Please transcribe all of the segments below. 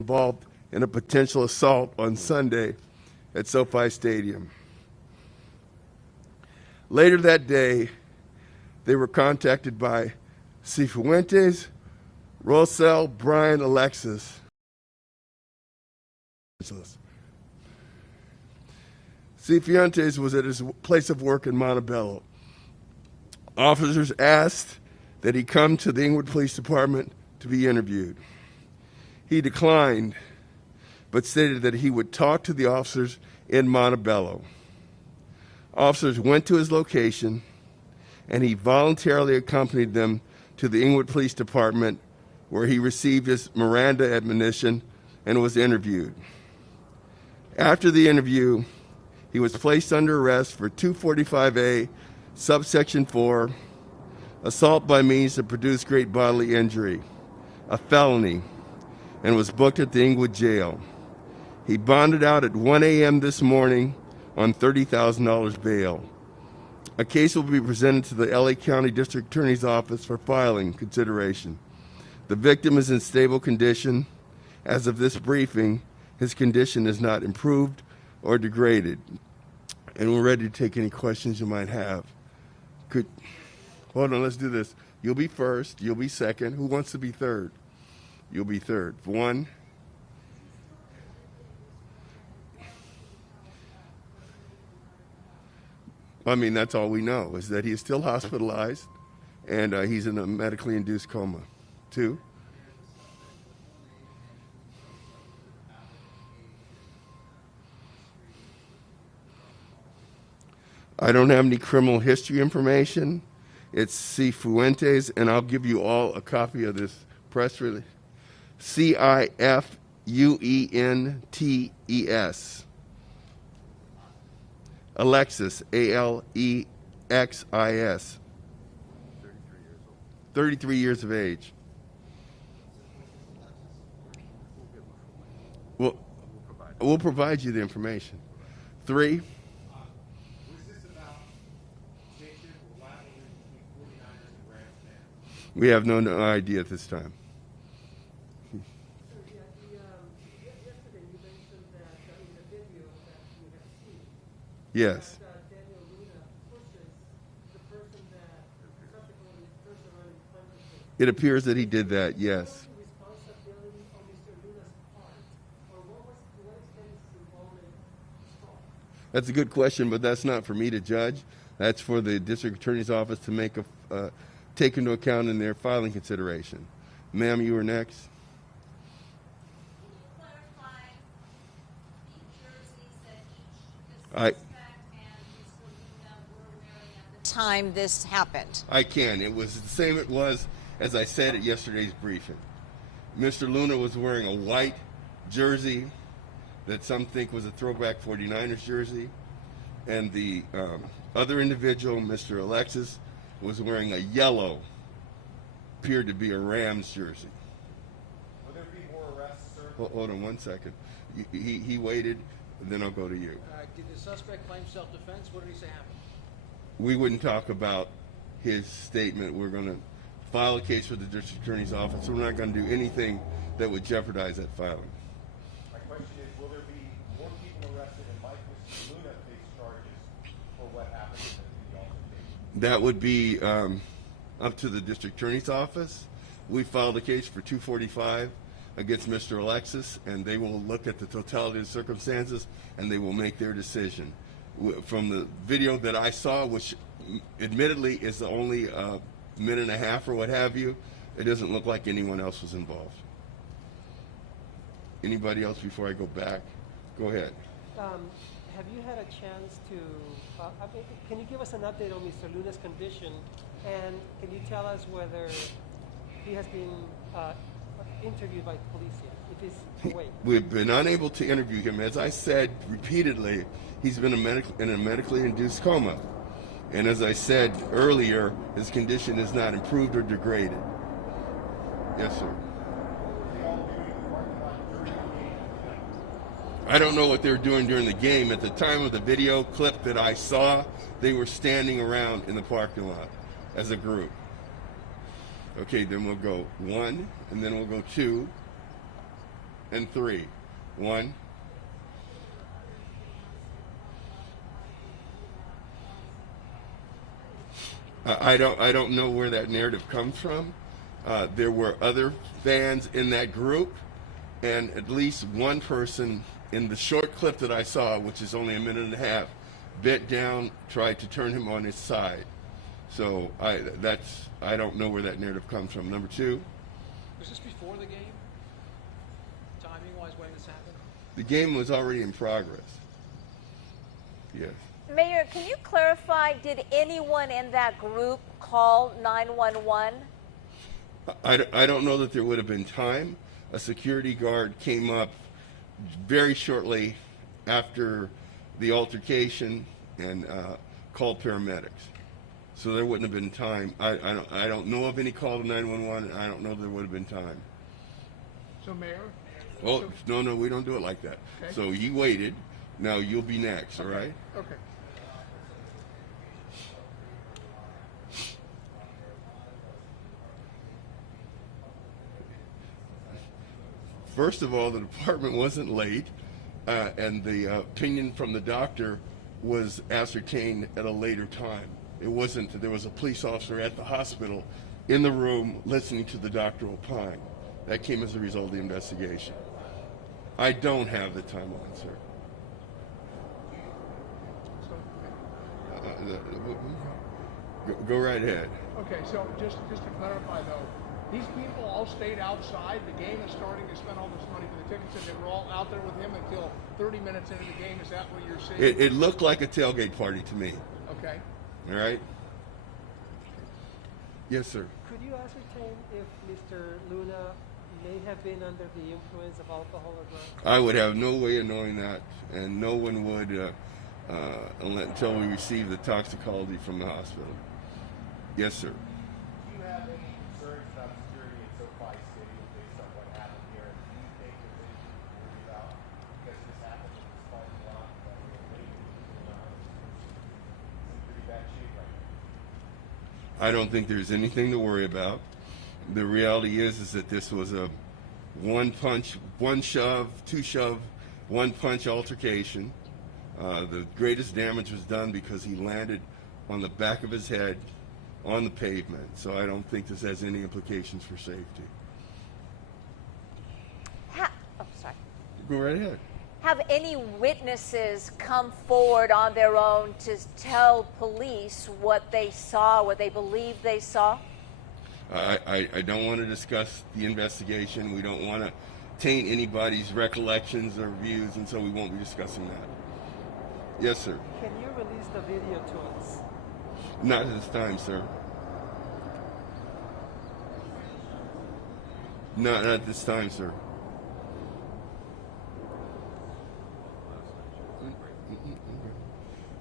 involved in a potential assault on Sunday at SoFi Stadium. Later that day, they were contacted by Cifuentes, Rosell, Brian, Alexis. Cifuentes was at his place of work in Montebello. Officers asked that he come to the Inglewood Police Department to be interviewed. He declined, but stated that he would talk to the officers in Montebello. Officers went to his location, and he voluntarily accompanied them to the Inglewood Police Department, where he received his Miranda admonition and was interviewed. After the interview, he was placed under arrest for 245A, subsection 4, assault by means to produce great bodily injury, a felony, and was booked at the Inglewood jail. He bonded out at 1 a.m. this morning on $30,000 bail. A case will be presented to the LA County District Attorney's Office for filing consideration. The victim is in stable condition. As of this briefing, his condition is not improved or degraded. And we're ready to take any questions you might have. Hold on, let's do this. You'll be first, you'll be second. Who wants to be third? You'll be third. One. I mean, that's all we know, is that he is still hospitalized and he's in a medically induced coma. Two. I don't have any criminal history information. It's Cifuentes, and I'll give you all a copy of this press release. Cifuentes. Alexis, Alexis. 33 years of age. We'll provide you the information. Three. We have no idea at this time. Yes. It appears that he did that, yes. That's a good question, but that's not for me to judge. That's for the district attorney's office to make take into account in their filing consideration. Ma'am, you were next. Time this happened. I can. It was the same it was as I said at yesterday's briefing. Mr. Luna was wearing a white jersey that some think was a throwback 49ers jersey, and the other individual, Mr. Alexis, was wearing a yellow, appeared to be a Rams jersey. Will there be more arrests, sir? Hold on one second. He waited, and then I'll go to you. Did the suspect claim self-defense? What did he say happened? We wouldn't talk about his statement. We're going to file a case with the district attorney's office. So we're not going to do anything that would jeopardize that filing. My question is, will there be more people arrested and might Mr. Luna face charges for what happened in the altercation? That would be up to the district attorney's office. We filed a case for 245 against Mr. Alexis, and they will look at the totality of the circumstances, and they will make their decision. From the video that I saw, which admittedly is only a minute and a half or what have you, it doesn't look like anyone else was involved. Anybody else before I go back? Go ahead. Have you had a chance to, can you give us an update on Mr. Luna's condition, and can you tell us whether he has been interviewed by police yet, if he's awake? We've been unable to interview him. As I said repeatedly, he's been in a medically induced coma. And as I said earlier, his condition is not improved or degraded. Yes, sir. I don't know what they were doing during the game. At the time of the video clip that I saw, they were standing around in the parking lot as a group. Okay, then we'll go 1, and then we'll go 2. and 3. 1. I don't know where that narrative comes from. There were other fans in that group, and at least one person in the short clip that I saw, which is only a minute and a half, bent down, tried to turn him on his side. So I don't know where that narrative comes from. Number 2. Was this before the game? Timing-wise, when this happened? The game was already in progress. Yes. Mayor, can you clarify, did anyone in that group call 911? I don't know that there would have been time. A security guard came up very shortly after the altercation and called paramedics. So there wouldn't have been time. I don't know of any call to 911, and I don't know there would have been time. So, Mayor? Oh, no, we don't do it like that. Okay. So you waited. Now you'll be next, all right? Okay. First of all, the department wasn't late, and the opinion from the doctor was ascertained at a later time. It wasn't, there was a police officer at the hospital in the room listening to the doctor opine. That came as a result of the investigation. I don't have the timeline, sir. Go right ahead. Okay, so just to clarify though, these people all stayed outside. The game is starting. They spent all this money for the tickets, and they were all out there with him until 30 minutes into the game. Is that what you're saying? It looked like a tailgate party to me. Okay. All right? Yes, sir. Could you ascertain if Mr. Luna may have been under the influence of alcohol or drugs? I would have no way of knowing that, and no one would until we receive the toxicology from the hospital. Yes, sir. Do you have any concerns about security in SoFi Stadium based on what happened here? And do you think there's anything to worry about because this happened in this parking lot that we're waiting around? It's in pretty bad shape right now. I don't think there's anything to worry about. The reality is that this was a one punch, one shove, two shove, one punch altercation. The greatest damage was done because he landed on the back of his head on the pavement. So I don't think this has any implications for safety. Sorry. Go right ahead. Have any witnesses come forward on their own to tell police what they saw, what they believe they saw? I don't want to discuss the investigation. We don't want to taint anybody's recollections or views, and so we won't be discussing that. Yes, sir. Can you release the video to us? Not at this time, sir. Not at this time, sir.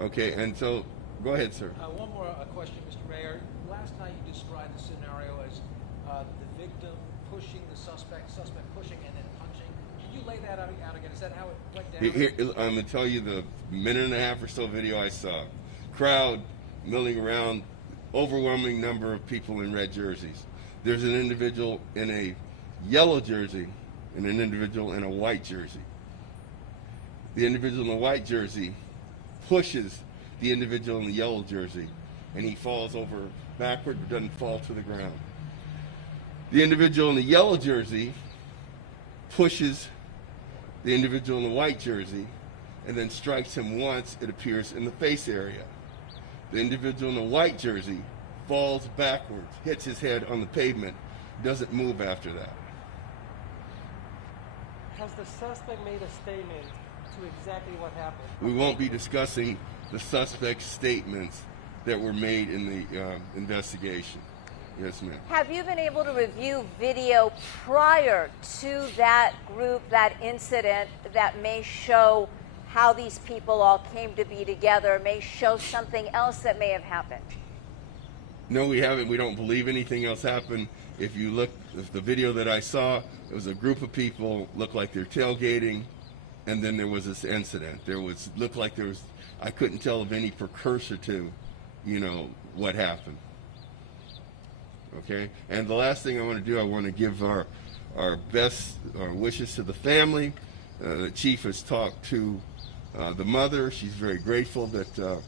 Okay, and so, go ahead, sir. One more question, Mr. Mayor. Last night you described the scenario as the victim pushing the suspect pushing and then punching. Can you lay that out again? Is that how it went down? Here, I'm going to tell you the minute and a half or so video I saw. Crowd milling around, overwhelming number of people in red jerseys. There's an individual in a yellow jersey and an individual in a white jersey. The individual in the white jersey pushes the individual in the yellow jersey, and he falls over backward but doesn't fall to the ground. The individual in the yellow jersey pushes the individual in the white jersey and then strikes him once, it appears, in the face area. The individual in the white jersey falls backwards, hits his head on the pavement, doesn't move after that. Has the suspect made a statement to exactly what happened? We won't be discussing the suspect's statements that were made in the investigation. Yes, ma'am. Have you been able to review video prior to that group, that incident, that may show how these people all came to be together, may show something else that may have happened? No, we haven't. We don't believe anything else happened. If you look, if the video that I saw, it was a group of people, looked like they're tailgating, and then there was this incident. Looked like there was, I couldn't tell of any precursor to, what happened. Okay? And the last thing I want to do, I want to give our our best wishes to the family. The chief has talked to the mother. She's very grateful that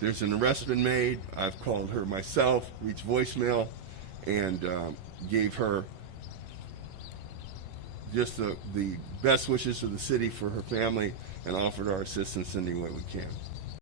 there's an arrest been made. I've called her myself, reached voicemail, and gave her just the best wishes for the city, for her family, and offered our assistance any way we can.